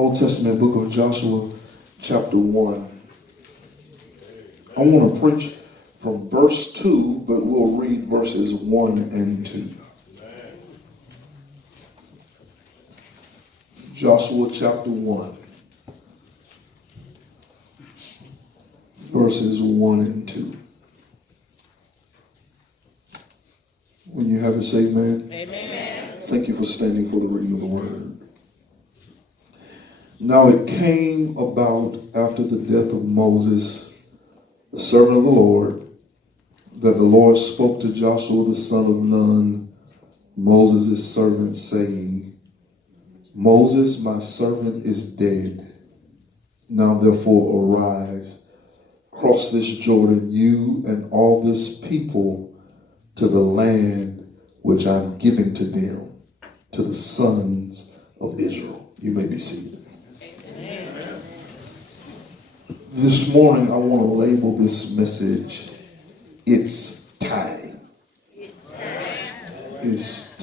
Old Testament book of Joshua, chapter 1. I want to preach from verse 2, but we'll read verses 1 and 2. Joshua chapter 1, verses 1 and 2. When you have it, say amen. Amen. Thank you for standing for the reading of the word. Now it came about after the death of Moses, the servant of the Lord, that the Lord spoke to Joshua the son of Nun, Moses' servant, saying, Moses, my servant, is dead. Now therefore arise, cross this Jordan, you and all this people, to the land which I'm giving to them, to the sons of Israel. You may be seated. Amen. This morning I want to label this message, It's Time. It's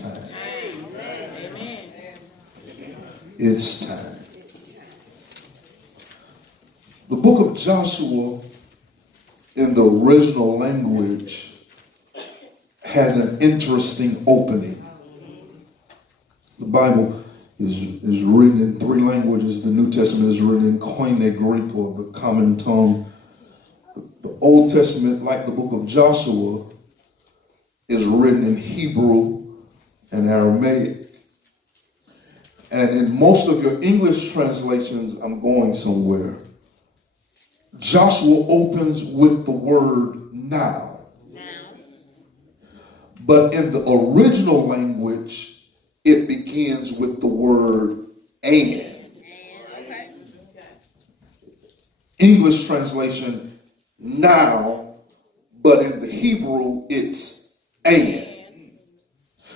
time. It's time. The book of Joshua in the original language has an interesting opening. The Bible is written in 3 languages. The New Testament is written in Koine Greek, or the common tongue. The Old Testament, like the book of Joshua, is written in Hebrew and Aramaic. And in most of your English translations, I'm going somewhere, Joshua opens with the word now. But in the original language, it begins with the word and. English translation, now, but in the Hebrew, it's and.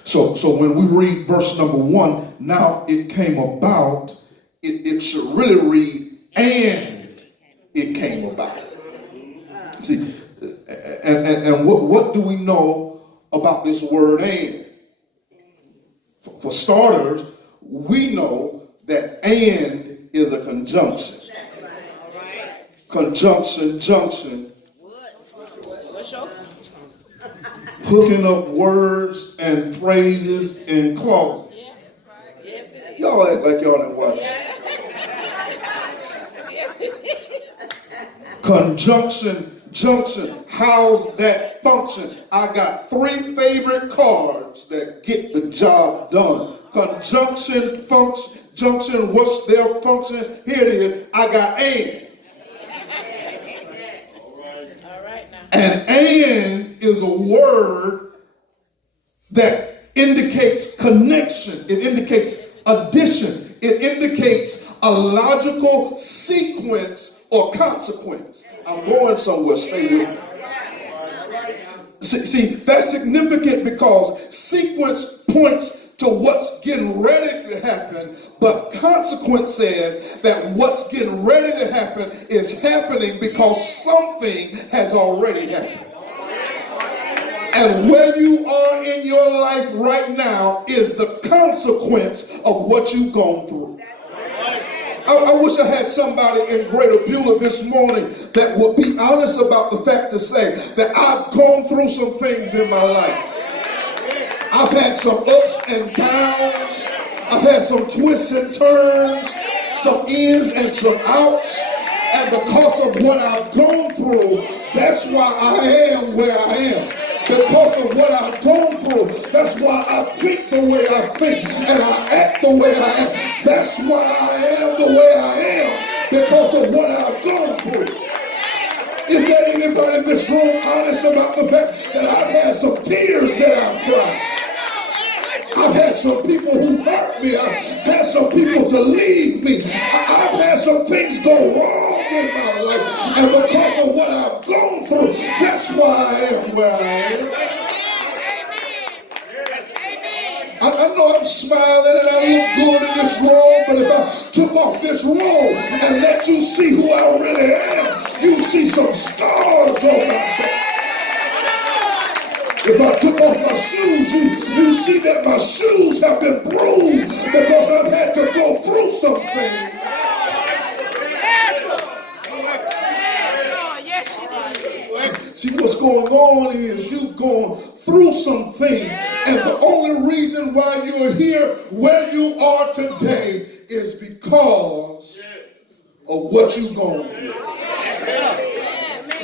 So when we read verse number 1, now it came about, it should really read, and it came about. See, and what do we know about this word and? For starters, we know that and is a conjunction. Conjunction, junction. Hooking up words and phrases in clauses. Y'all act like y'all didn't watch. Conjunction, junction. How's that function? I got 3 favorite cards that get the job done. Conjunction, function, junction. What's their function? Here it is. I got and. And is a word that indicates connection. It indicates addition. It indicates a logical sequence or consequence. I'm going somewhere. Stay with me. See, that's significant because sequence points to what's getting ready to happen, but consequence says that what's getting ready to happen is happening because something has already happened. And where you are in your life right now is the consequence of what you've gone through. I wish I had somebody in Greater Beulah this morning that would be honest about the fact to say that I've gone through some things in my life. I've had some ups and downs. I've had some twists and turns, some ins and some outs. And because of what I've gone through, that's why I am where I am. Because of what I've gone through, that's why I think the way I think and I act the way I am. That's why I am the way I am, because of what I've gone through. Is there anybody in this room honest about the fact that I've had some tears that I've cried? I've had some people who hurt me. I've had some people to leave me. I've had some things go wrong in my life. And because of what I've gone through, that's why I am where I am. I know I'm smiling and I look good in this robe, but if I took off this robe and let you see who I really am, you see some scars on my back. If I took off my shoes, you see that my shoes have been bruised because I've had to go through something. what's going on is you've gone through some things. And the only reason why you're here where you are today is because of what you've gone through.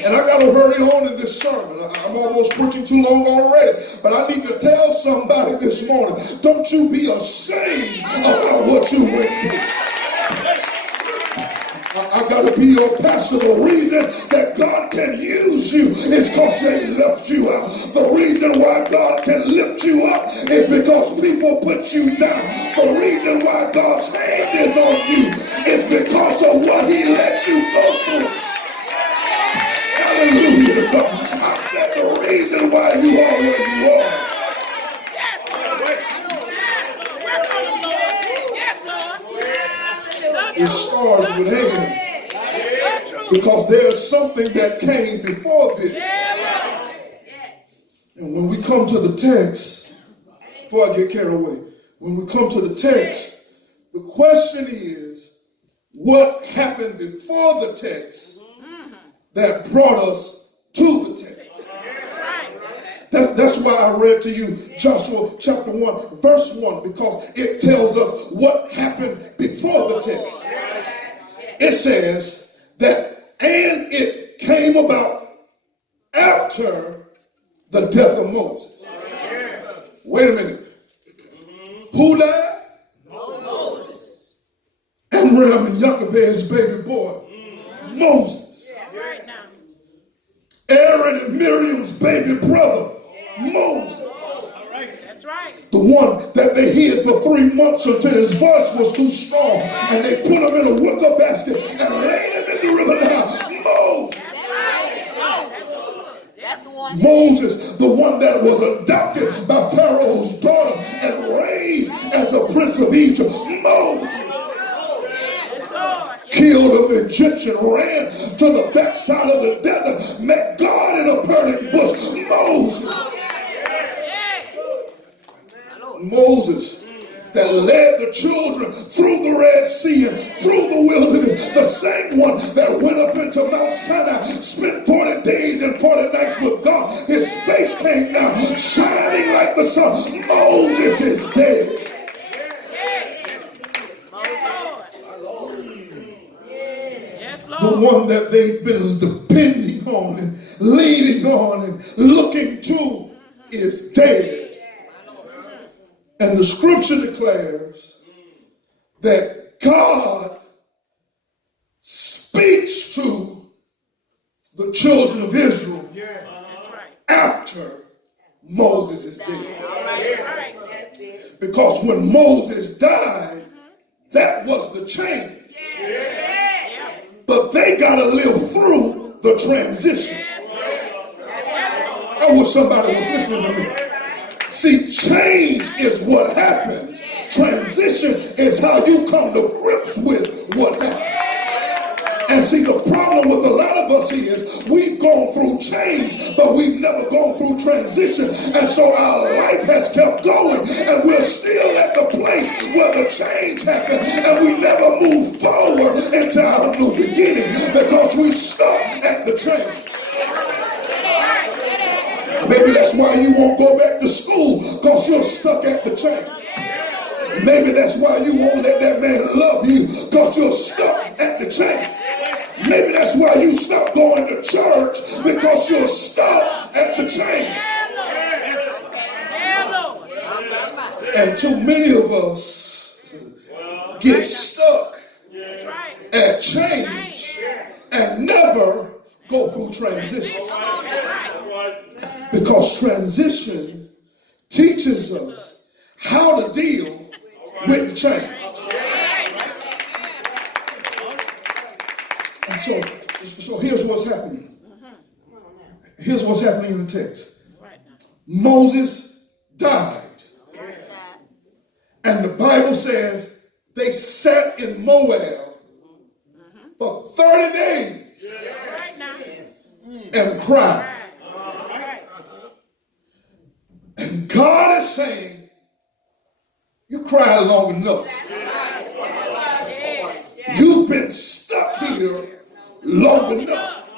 And I got to hurry on in this sermon. I'm almost preaching too long already. But I need to tell somebody this morning, don't you be ashamed about what you went through. I got to be your pastor. The reason that God can use you is because they left you out. The reason why God can lift you up is because people put you down. The reason why God's hand is on you is because of what he let you go through. Hallelujah to God. I said the reason why you are where you are. It starts with Hannah, because there's something that came before this. And when we come to the text, before I get carried away, when we come to the text, the question is, what happened before the text that brought us to the text? That's why I read to you Joshua chapter 1, verse 1, because it tells us what happened before the text. It says that, and it came about after the death of Moses. Wait a minute. Who died? Moses. Amram and Jochebed's baby boy, Moses. Aaron and Miriam's baby brother, Moses. That's right. The one that they hid for 3 months until his voice was too strong. And they put him in a wicker basket and laid him in the river Nile. Moses. That's the one. Moses, the one that was adopted by Pharaoh's daughter and raised as a prince of Egypt. Moses. Killed an Egyptian, ran to the backside of the desert, met God in a burning bush. Moses. Moses that led the children through the Red Sea and through the wilderness. The same one that went up into Mount Sinai, spent 40 days and 40 nights with God. His face came down, shining like the sun. Moses is dead. The one that they've been depending on and leaning on and looking to is dead. And the scripture declares that God speaks to the children of Israel after Moses is dead. Because when Moses died, that was the change. But they got to live through the transition. I wish somebody was listening to me. See, change is what happens. Transition is how you come to grips with what happens. And see, the problem with a lot of us is we've gone through change, but we've never gone through transition. And so our life has kept going, and we're still at the place where the change happened, and we never move forward into our new beginning because we stuck at the change. Maybe that's why you won't go back to school, because you're stuck at the change. Maybe that's why you won't let that man love you, because you're stuck at the change. Maybe that's why you stop going to church, because you're stuck at the change. And too many of us get stuck at change and never go through transition. Because transition teaches us how to deal with the change. And so here's what's happening. Here's what's happening in the text. Moses died. And the Bible says they sat in Moab for 30 days and cried. And God is saying, you cried long enough. You've been stuck here long enough.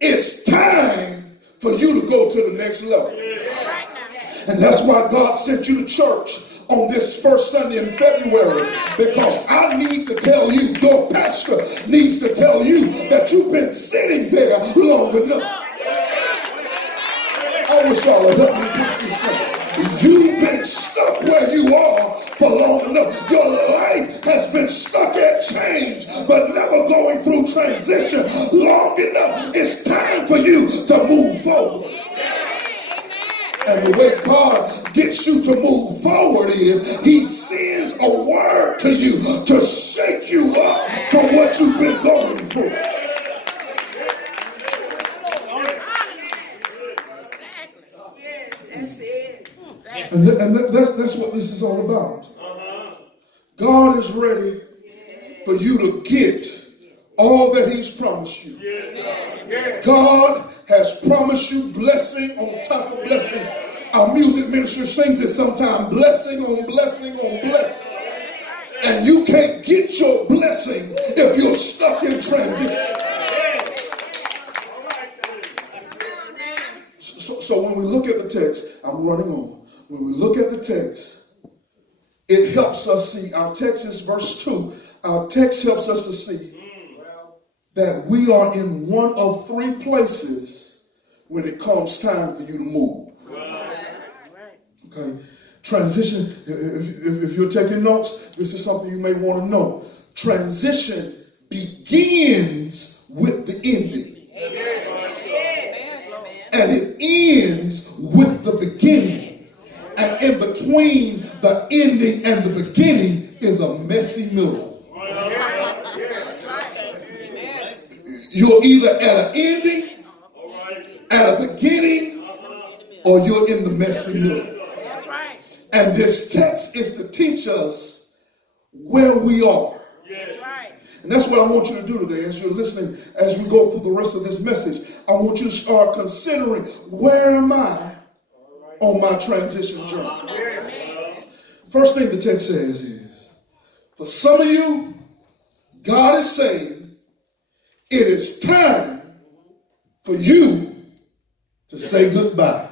It's time for you to go to the next level. And that's why God sent you to church on this first Sunday in February, because I need to tell you, your pastor needs to tell you that you've been sitting there long enough. I wish y'all would help me put this thing. You've been stuck where you are for long enough. Your life has been stuck at change, but never going through transition long enough. It's time for you to move forward. And the way God gets you to move forward is he sends a word to you to shake you up from what you've been going through. And that's what this is all about. God is ready for you to get all that he's promised you. God has promised you blessing on top of blessing. Our music ministry sings it sometimes, blessing on blessing on blessing. And you can't get your blessing if you're stuck in transit. So when we look at the text, I'm running on. When we look at the text, it helps us see, our text is verse 2. Our text helps us to see that we are in one of three places when it comes time for you to move. Okay? Transition, if you're taking notes, this is something you may want to know. Transition begins with the ending. And it ends with the beginning. And in between the ending and the beginning is a messy middle. You're either at an ending, at a beginning, or you're in the messy middle. And this text is to teach us where we are. And that's what I want you to do today as you're listening, as we go through the rest of this message. I want you to start considering, where am I on my transition journey? First thing the text says is, for some of you, God is saying, it is time for you to say goodbye.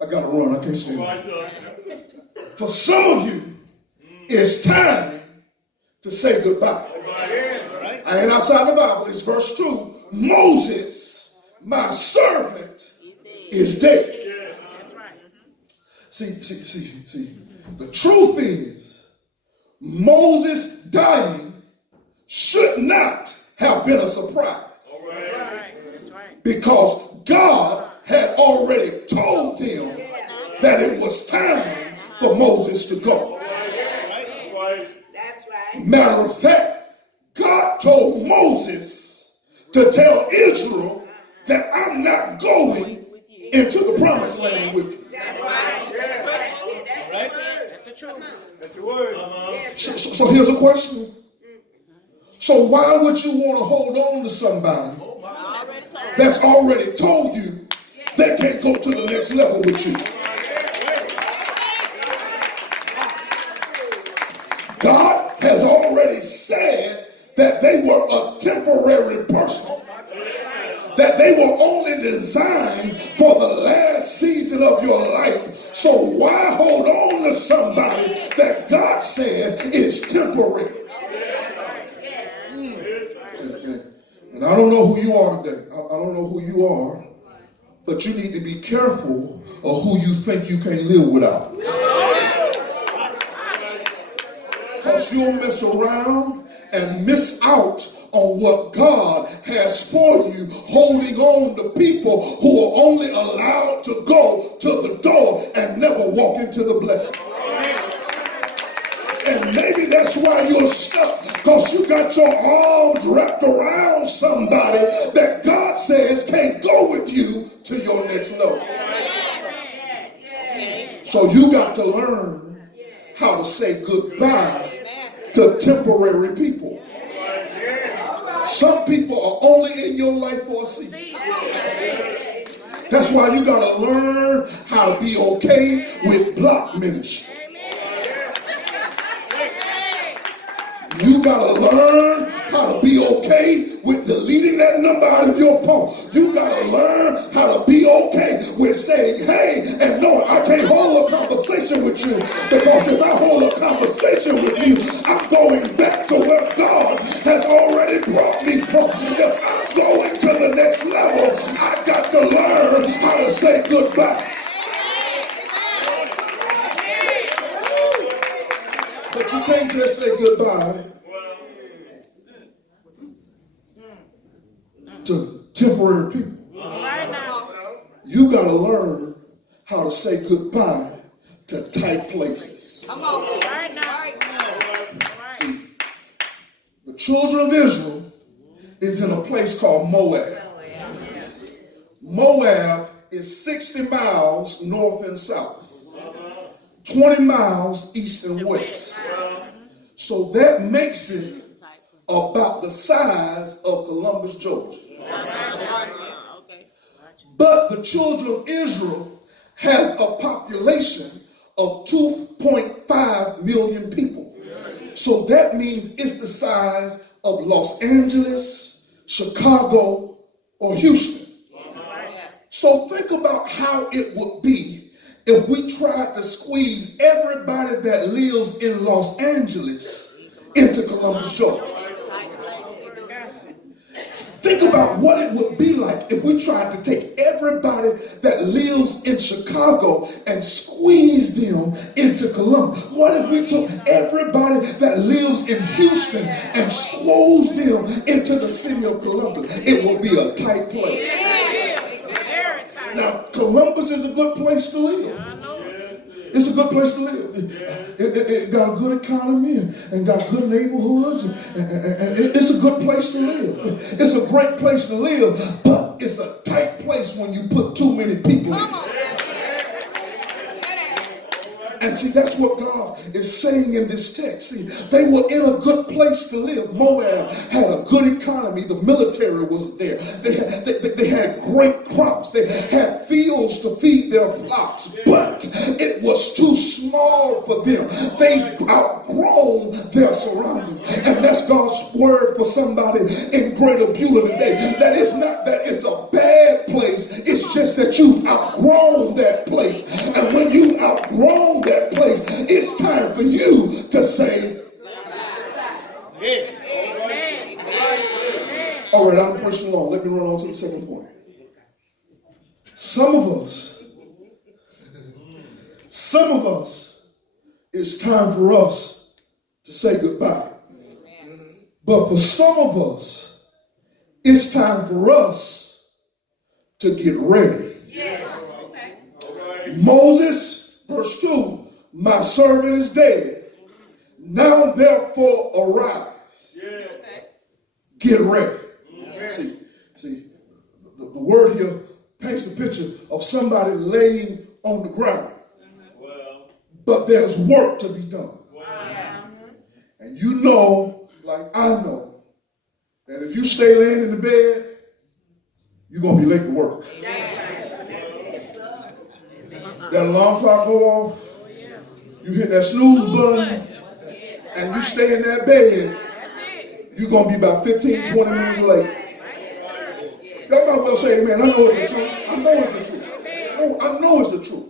I got to run. I can't say that. For some of you, it's time to say goodbye. I ain't outside the Bible. It's verse 2. Moses, my servant, is dead. See. The truth is, Moses dying should not have been a surprise. Because God had already told them that it was time for Moses to go. Matter of fact, God told Moses to tell Israel that I'm not going into the promised land with you. That's the truth. That's the word. So here's a question. So why would you want to hold on to somebody that's already told you they can't go to the next level with you? God has already said that they were a temporary person, that they were only designed for the last season of your life. So why hold on to somebody that God says is temporary? And I don't know who you are today. I don't know who you are, but you need to be careful of who you think you can't live without. Because you'll mess around and miss out on what God has for you, holding on to people who are only allowed to go to the door and never walk into the blessing. And maybe that's why you're stuck, because you got your arms wrapped around somebody that God says can't go with you to your next level. So you got to learn how to say goodbye to temporary people. Some people are only in your life for a season. That's why you got to learn how to be okay with block ministry. You got to learn how to be okay with deleting that number out of your phone. You got to learn how to be okay with saying, hey, and no, I can't hold a conversation with you, because if I hold a conversation with you, I'm going back to where God has already brought me from. If I'm going to the next level, I got to learn how to say goodbye. But you can't just say goodbye to temporary people. You got to learn how to say goodbye to tight places. Come on, right now. See, the children of Israel is in a place called Moab. Moab is 60 miles north and south, 20 miles east and west. So that makes it about the size of Columbus, Georgia. But the children of Israel has a population of 2.5 million people. So that means it's the size of Los Angeles, Chicago, or Houston. So think about how it would be if we tried to squeeze everybody that lives in Los Angeles into Columbus, Georgia. Think about what it would be like if we tried to take everybody that lives in Chicago and squeeze them into Columbus. What if we took everybody that lives in Houston and squeezed them into the city of Columbus? It will be a tight place. Now, Columbus is a good place to live. It's a good place to live. It got a good economy and got good neighborhoods. And it's a good place to live. It's a great place to live, but it's a tight place when you put too many people in it. And see, that's what God is saying in this text. See, they were in a good place to live. Moab had a good economy. The military was there. They had great crops. They had fields to feed their flocks. But it was too small for them. They outgrown their surroundings. And that's God's word for somebody in Greater Beulah today. That is not that it's a bad place. It's just that you've outgrown that place. And when you outgrown that place, it's time for you to say, all right, I'm pushing along. Let me run on to the second point. Some of us, it's time for us to say goodbye. But for some of us, it's time for us to get ready. Moses, verse 2, my servant is dead. Now therefore arise. Get ready. See, the word here paints a picture of somebody laying on the ground. But there's work to be done. And you know, like I know, that if you stay laying in the bed, you're going to be late to work. That alarm clock go off, you hit that snooze button, and you stay in that bed, you're going to be about 15, 20 minutes late. Y'all might well say, amen, I know it's the truth. I know it's the truth. I know it's the truth.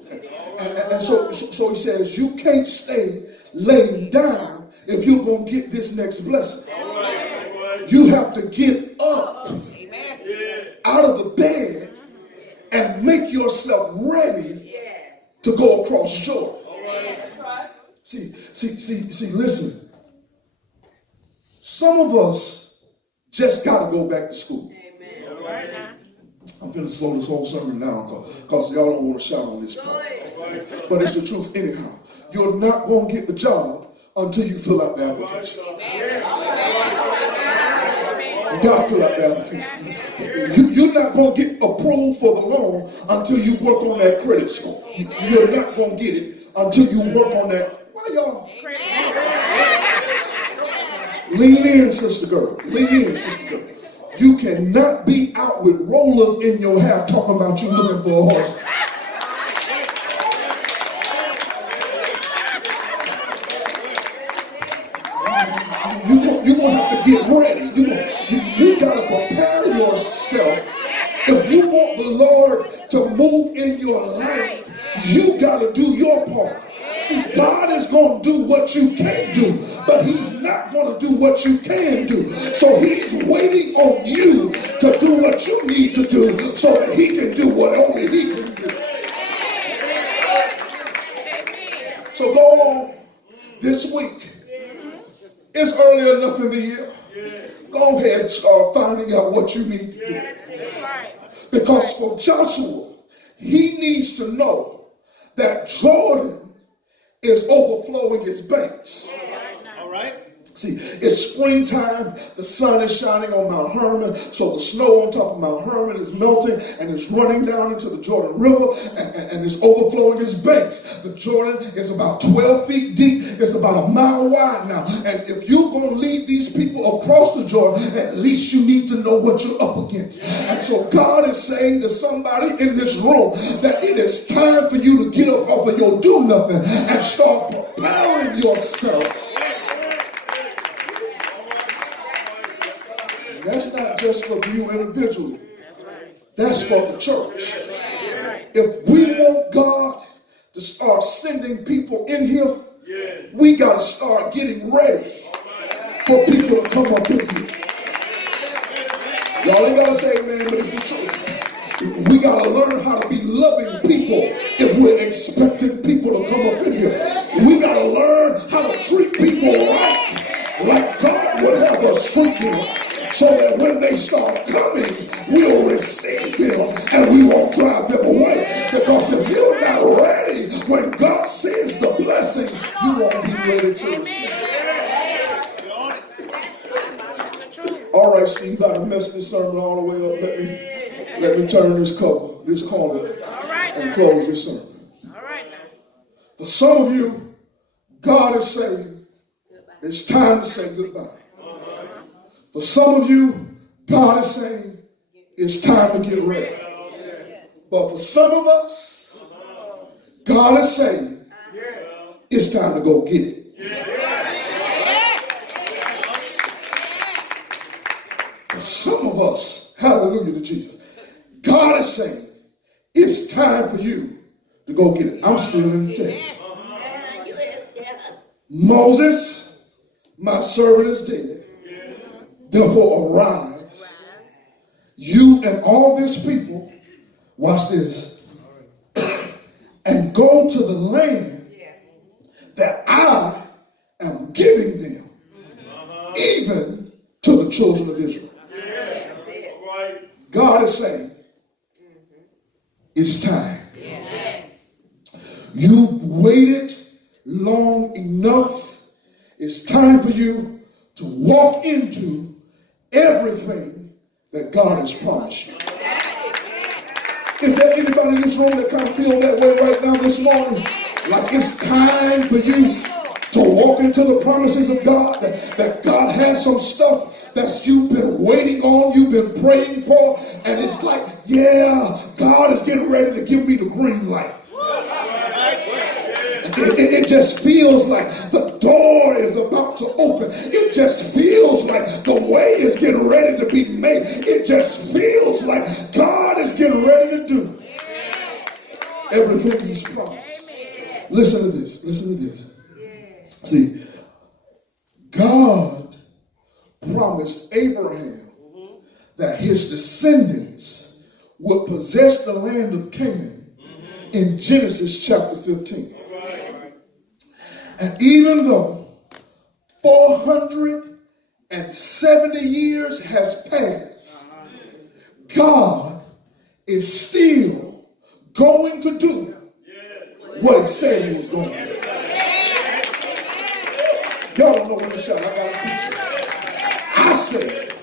And so he says, you can't stay laying down if you're going to get this next blessing. You have to get up out of the bed and make yourself ready to go across shore. See, listen. Some of us just got to go back to school. I'm going to slow this whole sermon down because y'all don't want to shout on this part. But it's the truth anyhow. You're not going to get the job until you fill out the application. You got to fill out the application. You're not going to get approved for the loan until you work on that credit score. You're not going to get it until you work on that. Why y'all? Lean in, sister girl. Lean in, sister girl. You cannot be out with rollers in your hair talking about you looking for a horse. You're going to have to get ready. You got to prepare yourself. If you want the Lord to move in your life, you got to do your part. See, God is going to do what you can't do, but he's not going to do what you can do. So he's waiting on you to do what you need to do so that he can do what only he can do. So go on this week. It's early enough in the year. Go ahead and start finding out what you need to do. Because for Joshua, he needs to know that Jordan is overflowing its banks. All right. See, it's springtime, the sun is shining on Mount Hermon, so the snow on top of Mount Hermon is melting and it's running down into the Jordan River and it's overflowing its banks. The Jordan is about 12 feet deep, it's about a mile wide now. And if you're going to lead these people across the Jordan, at least you need to know what you're up against. And so God is saying to somebody in this room that it is time for you to get up off of your do nothing and start preparing yourself. That's not just for you individually. That's for the church. If we want God to start sending people in here, we got to start getting ready for people to come up in here. Y'all ain't got to say amen, but it's the truth. We got to learn how to be loving people if we're expecting people to come up in here. We got to learn how to treat people right, like God would have us treat them. So that when they start coming, we'll receive them and we won't drive them away. Because if you're not ready, when God sends the blessing, you won't be ready to receive. All right, Steve, I messed this sermon all the way up. Let me turn this corner, and close this sermon. All right now. For some of you, God is saying, it's time to say goodbye. For some of you, God is saying, it's time to get ready. But for some of us, God is saying, it's time to go get it. For some of us, hallelujah to Jesus, God is saying, it's time for you to go get it. I'm still in the text. Moses, my servant is dead. Therefore arise, you and all this people, watch this, and go to the land that I am giving them, even to the children of Israel. God is saying, it's time. You waited long enough. It's time for you to walk into everything that God has promised you. Is there anybody in this room that kind of feel that way right now this morning? Like it's time for you to walk into the promises of God, that God has some stuff that you've been waiting on, you've been praying for, and it's like, yeah, God is getting ready to give me the green light. It just feels like the door is about to open. It just feels like the way is getting ready to be made. It just feels like God is getting ready to do everything he's promised. Listen to this. Listen to this. See, God promised Abraham that his descendants would possess the land of Canaan in Genesis chapter 15. And even though 470 years has passed, God is still going to do what he said he was going to do. Y'all don't know when to shout. I got to teach you. I said,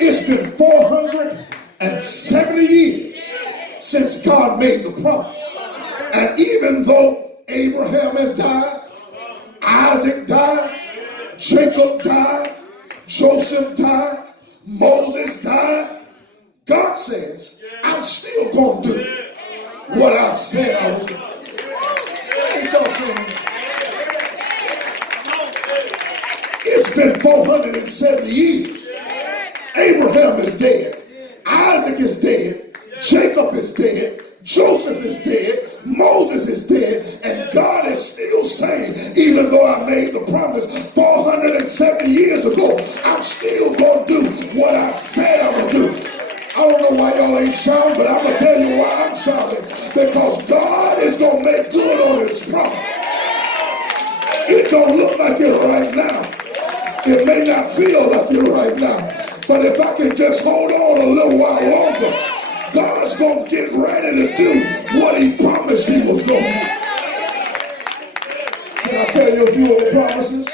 it's been 470 years since God made the promise. And even though Abraham has died, Isaac died, Jacob died, Joseph died, Moses died, God says, I'm still going to do what I said I was going to do. Ain't y'all saying that? It's been 470 years. Abraham is dead. Isaac is dead. Jacob is dead. Joseph is dead. Moses is dead. And God is still saying, even though I made the promise 470 years ago, I'm still going to do what I said I'm going to do. I don't know why y'all ain't shouting, but I'm going to tell you why I'm shouting. Because God is going to make good on his promise. It don't look like it right now. It may not feel like it right now. But if I can just hold on a little while longer, God's going to get ready to do what he promised he was going to do. Can I tell you a few of the promises?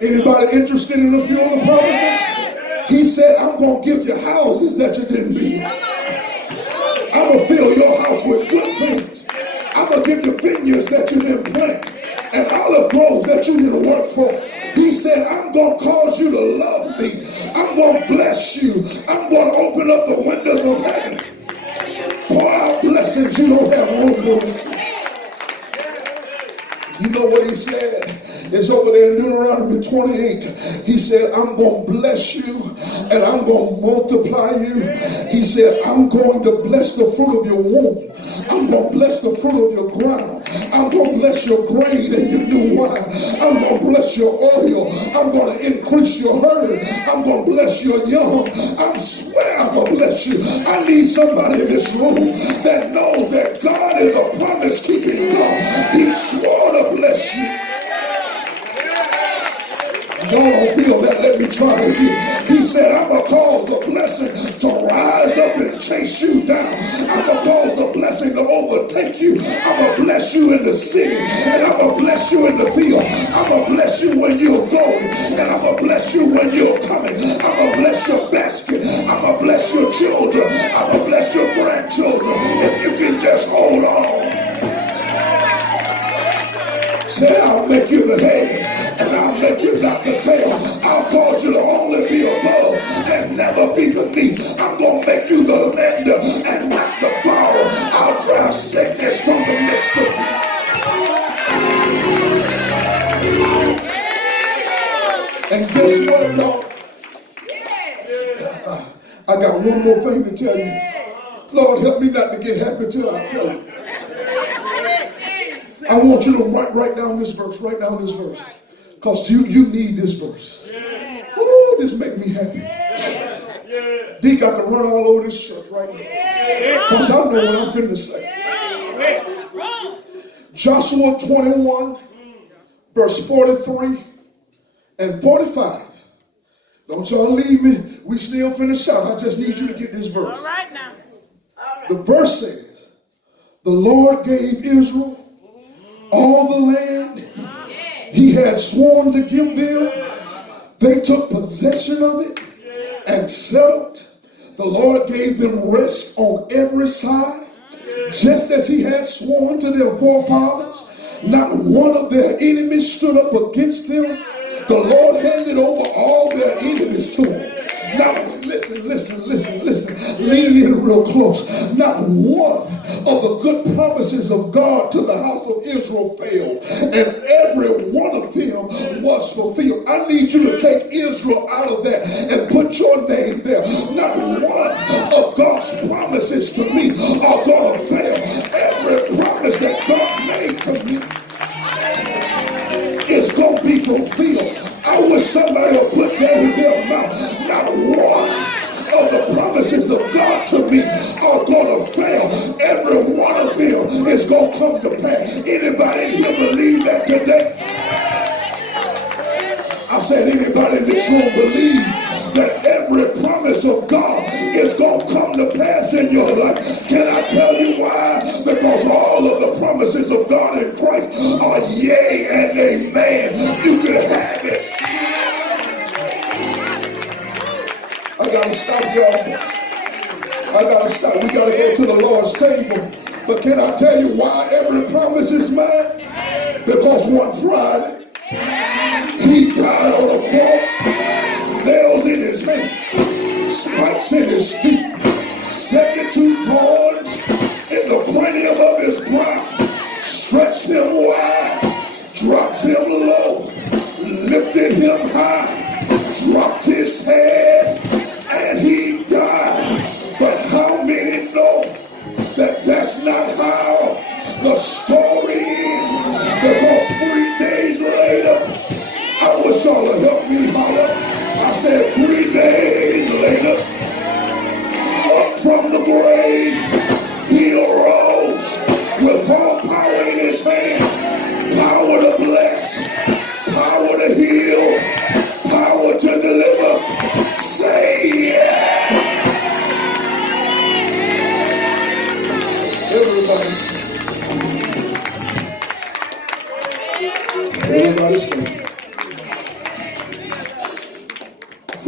Anybody interested in a few of the promises? He said, I'm going to give you houses that you didn't build. I'm going to fill your house with good things. I'm going to give you vineyards that you didn't plant and olive groves that you didn't work for. He said, I'm going to cause you to love me. I'm going to bless you. I'm going to open up the windows of heaven. Pour out blessings you don't have room to receive. You know what he said? It's over there in Deuteronomy 28. He said, I'm going to bless you and I'm going to multiply you. He said, I'm going to bless the fruit of your womb. I'm going to bless the fruit of your ground. I'm going to bless your grain and your new wine. I'm going to bless your oil. I'm going to increase your herd. I'm going to bless your young. I swear I'm going to bless you. I need somebody in this room that knows that God is a promise-keeping God. He swore to bless you. Y'all don't feel that? Let me try it again. He said, I'm going to cause the blessing to rise up and chase you down. I'm going to cause the blessing to overtake you. I'm going to bless you in the city, and I'm going to bless you in the field. I'm going to bless you when you're going, and I'm going to bless you when you're coming. I'm going to bless your basket. I'm going to bless your children. I'm going to bless your grandchildren. If you can just hold on. Say, I'll make you the head, and I'll make you not the tail. I'll cause you to only be above and never be beneath. I'm going to make you the lender and not the borrower. I'll drive sickness from the midst of you. And guess what, y'all? I got one more thing to tell you. Lord, help me not to get happy till I tell you. I want you to write down this verse. Write down this verse. Because you need this verse. Ooh, this make me happy. D got to run all over this church right now. Because I know what I'm finna say. Joshua 21, verse 43 and 45. Don't y'all leave me. We still finna shout. I just need you to get this verse. All right now. All right. The verse says, the Lord gave Israel all the land he had sworn to give them. They took possession of it and settled. The Lord gave them rest on every side, just as he had sworn to their forefathers. Not one of their enemies stood up against them. The Lord handed over all their enemies to them. Now, listen. Lean in real close. Not one of the good promises of God to the house of Israel failed, and every one of them was fulfilled. I need you to take Israel out of that and put your name there. Not one of God's promises to me are going to fail. Every promise that God made to me is going to be fulfilled. I wish somebody would put that in their mouth. Not one of the promises of God to me are going to fail. Every one of them is going to come to pass. Anybody in here believe that today? I said, anybody in this room believe that every promise of God is going to come to pass in your life? Can I tell you why? Because all of the promises of God in Christ are yea and amen. You can have it. I gotta stop, y'all. I gotta stop. We gotta go to the Lord's table. But can I tell you why every promise is mine? Because one Friday, he died on a cross, nails in his hands, spikes in his feet, 72 thorns in the cranium of his brow, stretched him wide, dropped him low, lifted him high.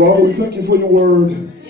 Father, we thank you for your word.